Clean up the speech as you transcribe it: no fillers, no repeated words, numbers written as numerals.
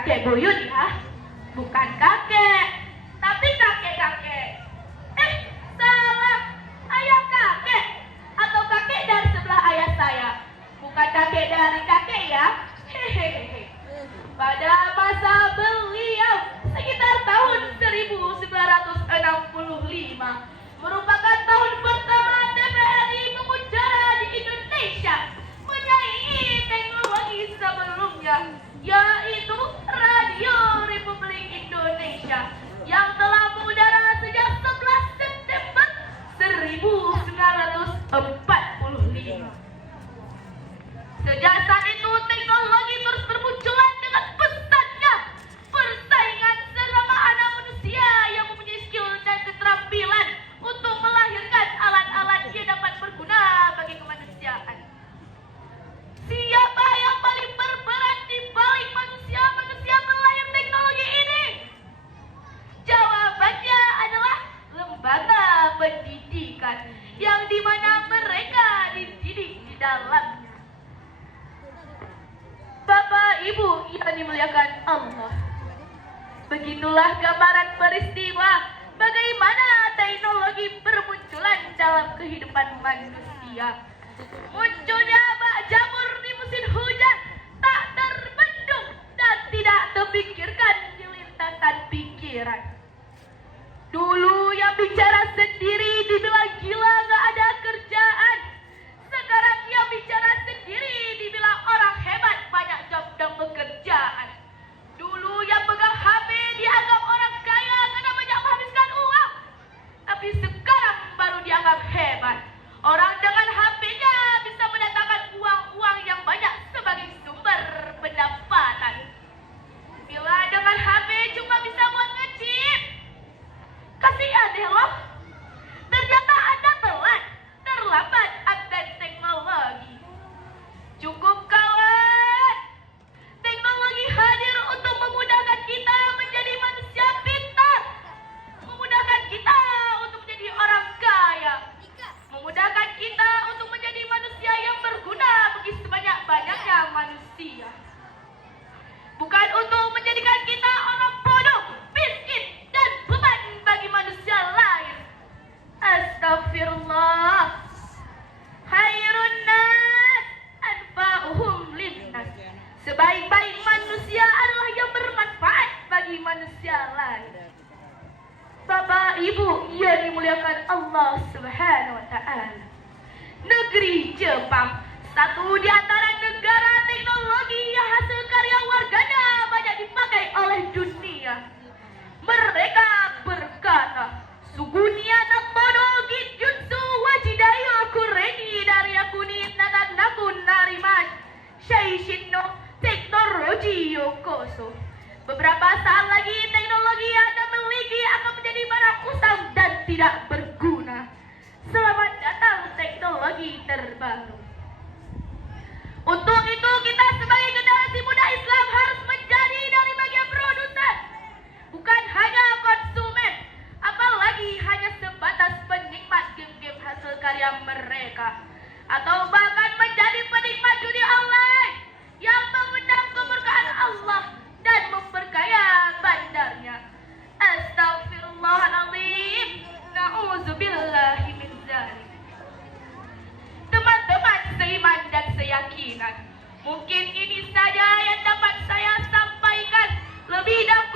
kakek buyut ya, bukan kakek, tapi kakek-kakek. Salah, ayah kakek atau kakek dari sebelah ayah saya, bukan kakek dari kakek ya. Hehehe. Pada masa beliau sekitar tahun 1965 merupakan tahun pertama TVRI mengudara di Indonesia, menyaingi teknologi sebelumnya, yaitu Radio Republik Indonesia yang telah mengudara sejak 11 September 1945. Sejak saat itu teknologi terus bermunculan dengan pesatnya. Persaingan sesama anak manusia yang mempunyai skill dan keterampilan untuk melahirkan alat-alat yang dapat berguna bagi kemanusiaan. Siapa yang paling berperan di balik manusia-manusia melahir teknologi ini? Jawabannya adalah lembaga pendidikan yang dimana mereka dididik di dalamnya. Bapak Ibu yang dimuliakan Allah, begitulah gambaran peristiwa bagaimana teknologi bermunculan dalam kehidupan manusia. Munculnya bak jamur di musim hujan tak terbendung dan tidak terpikirkan di lintasan pikiran. Dulu yang bicara sendiri dibilang gila, gak ada kerjaan. Sekarang yang bicara sendiri dibilang orang hebat, banyak job dan pekerjaan. Dulu yang pegang HP dianggap orang kaya karena banyak menghabiskan uang. Tapi sekarang baru dianggap hebat. Orang dengan HP-nya bisa mendatangkan uang-uang yang banyak sebagai sumber pendapatan. Bila dengan HP cuma bisa buat ngecip. Kasihan deh loh. Ternyata Anda terlambat update teknologi. Cukup kawan. Teknologi hadir untuk memudahkan kita menjadi manusia pintar. Memudahkan kita untuk menjadi orang kaya. Memudahkan kita untuk menjadi manusia yang berguna bagi sebanyak-banyaknya manusia. Bukan untuk menjadikan kita orang bodoh, miskin, dan beban bagi manusia lain. Astagfirullah. Khairun nas anfa'uhum linnas. Sebaik-baik manusia adalah yang bermanfaat bagi manusia lain. Bapak Ibu yang dimuliakan Allah Subhanahu wa taala. Negeri Jepang, satu di antara negara teknologi yang hasil karya warganya banyak dipakai oleh dunia. Mereka berkata, Sugunia Namono Gijutsu Wajidayo Kureni dari Akuni Nanakun Nariman Shaishino Teknologi Yokoso. Beberapa saat lagi teknologi yang Anda miliki akan menjadi barang usang dan tidak berguna. Selamat datang teknologi terbaru. Untuk itu kita sebagai generasi muda Islam harus menjadi dari bagian produsen, bukan hanya konsumen, apalagi hanya sebatas penikmat game-game hasil karya mereka, atau bahkan menjadi penikmat judi online yang mengundang kemurkaan Allah dan memperkaya bandarnya. Astagfirullahaladzim. Na'udzubillahi min dzalik. Teman-teman seiman dan seyakinan, mungkin ini saja yang dapat saya sampaikan. Lebih dapat